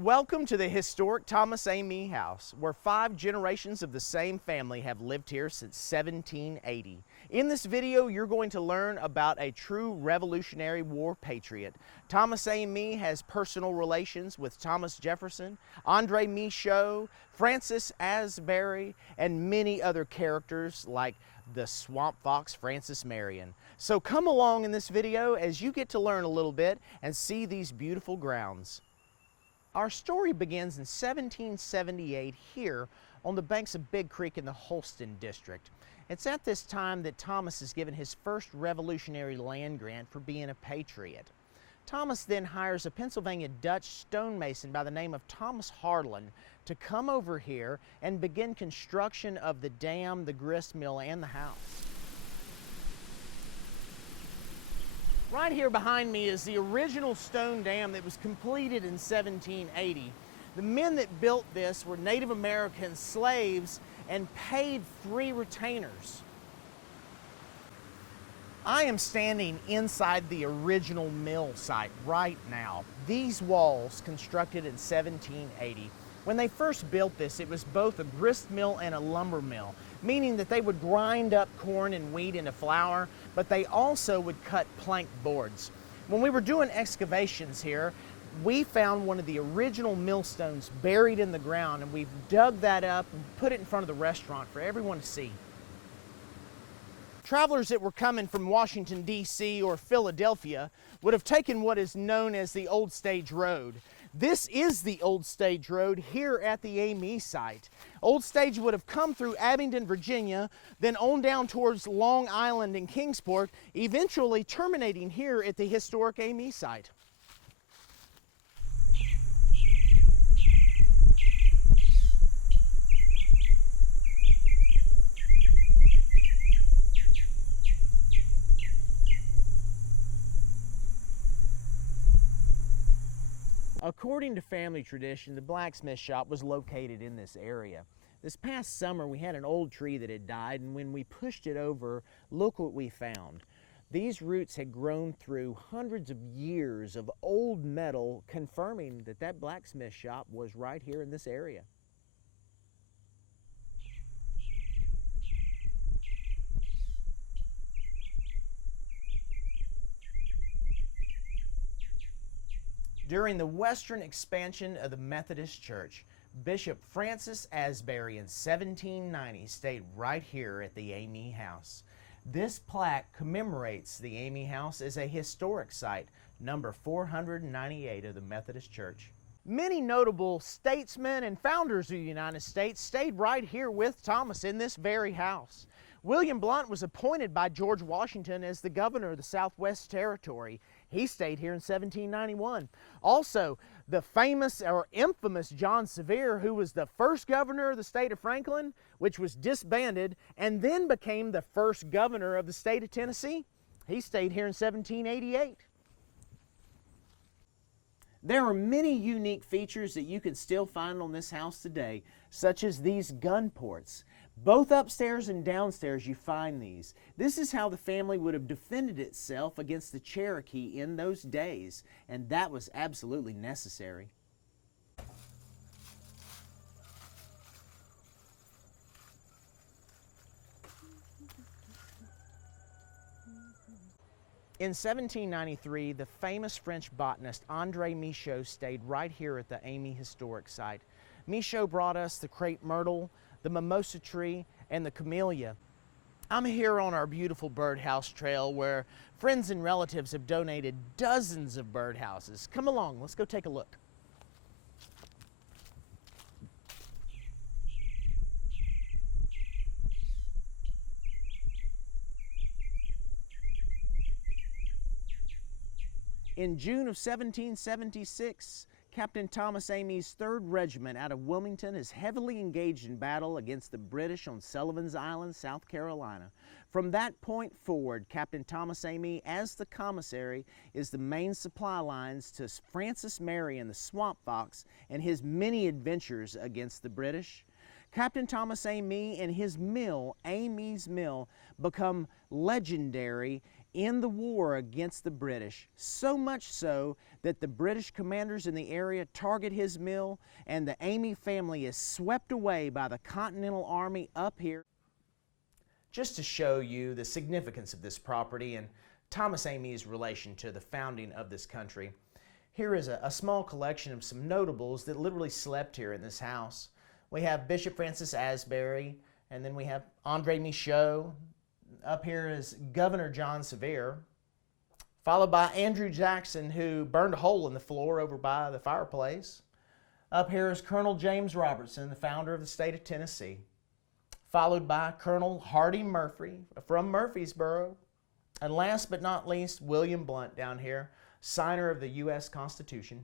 Welcome to the historic Thomas A. Mee House, where 5 generations of the same family have lived here since 1780. In this video, you're going to learn about a true Revolutionary War patriot. Thomas A. Mee has personal relations with Thomas Jefferson, Andre Michaud, Francis Asbury, and many other characters like the Swamp Fox Francis Marion. So come along in this video as you get to learn a little bit and see these beautiful grounds. Our story begins in 1778 here on the banks of Big Creek in the Holston district. It's at this time that Thomas is given his first Revolutionary land grant for being a patriot. Thomas then hires a Pennsylvania Dutch stonemason by the name of Thomas Harlan to come over here and begin construction of the dam, the grist mill, and the house. Right here behind me is the original stone dam that was completed in 1780. The men that built this were Native American slaves and paid 3 retainers. I am standing inside the original mill site right now. These walls, constructed in 1780. When they first built this, it was both a grist mill and a lumber mill, meaning that they would grind up corn and wheat into flour, but they also would cut plank boards. When we were doing excavations here, we found one of the original millstones buried in the ground, and we've dug that up and put it in front of the restaurant for everyone to see. Travelers that were coming from Washington, D.C. or Philadelphia would have taken what is known as the Old Stage Road. This is the Old Stage Road here at the A. Mee site. Old Stage would have come through Abingdon, Virginia, then on down towards Long Island and Kingsport, eventually terminating here at the historic A. Mee site. According to family tradition, the blacksmith shop was located in this area. This past summer, we had an old tree that had died, and when we pushed it over, look what we found. These roots had grown through hundreds of years of old metal, confirming that that blacksmith shop was right here in this area. During the western expansion of the Methodist Church, Bishop Francis Asbury in 1790 stayed right here at the A. Mee House. This plaque commemorates the A. Mee House as a historic site, number 498 of the Methodist Church. Many notable statesmen and founders of the United States stayed right here with Thomas in this very house. William Blount was appointed by George Washington as the governor of the Southwest Territory. He stayed here in 1791. Also, the famous or infamous John Sevier, who was the first governor of the state of Franklin, which was disbanded, and then became the first governor of the state of Tennessee, he stayed here in 1788. There are many unique features that you can still find on this house today, such as these gun ports. Both upstairs and downstairs you find these. This is how the family would have defended itself against the Cherokee in those days, and that was absolutely necessary. In 1793, the famous French botanist Andre Michaud stayed right here at the A. Mee historic site. Michaud brought us the crepe myrtle, the mimosa tree, and the camellia. I'm here on our beautiful birdhouse trail where friends and relatives have donated dozens of birdhouses. Come along, let's go take a look. In June of 1776, Captain Thomas A. Mee's 3rd Regiment out of Wilmington is heavily engaged in battle against the British on Sullivan's Island, South Carolina. From that point forward, Captain Thomas A. Mee, as the commissary, is the main supply lines to Francis Marion, the Swamp Fox, and his many adventures against the British. Captain Thomas A. Mee and his mill, A. Mee's Mill, become legendary in the war against the British, so much so that the British commanders in the area target his mill and the Amey family is swept away by the Continental Army up here. Just to show you the significance of this property and Thomas Amey's relation to the founding of this country, here is a small collection of some notables that literally slept here in this house. We have Bishop Francis Asbury, and then we have Andre Michaud. Up here is Governor John Sevier, followed by Andrew Jackson, who burned a hole in the floor over by the fireplace. Up here is Colonel James Robertson, the founder of the state of Tennessee, followed by Colonel Hardy Murphy from Murfreesboro, and last but not least, William Blount down here, signer of the U.S. Constitution.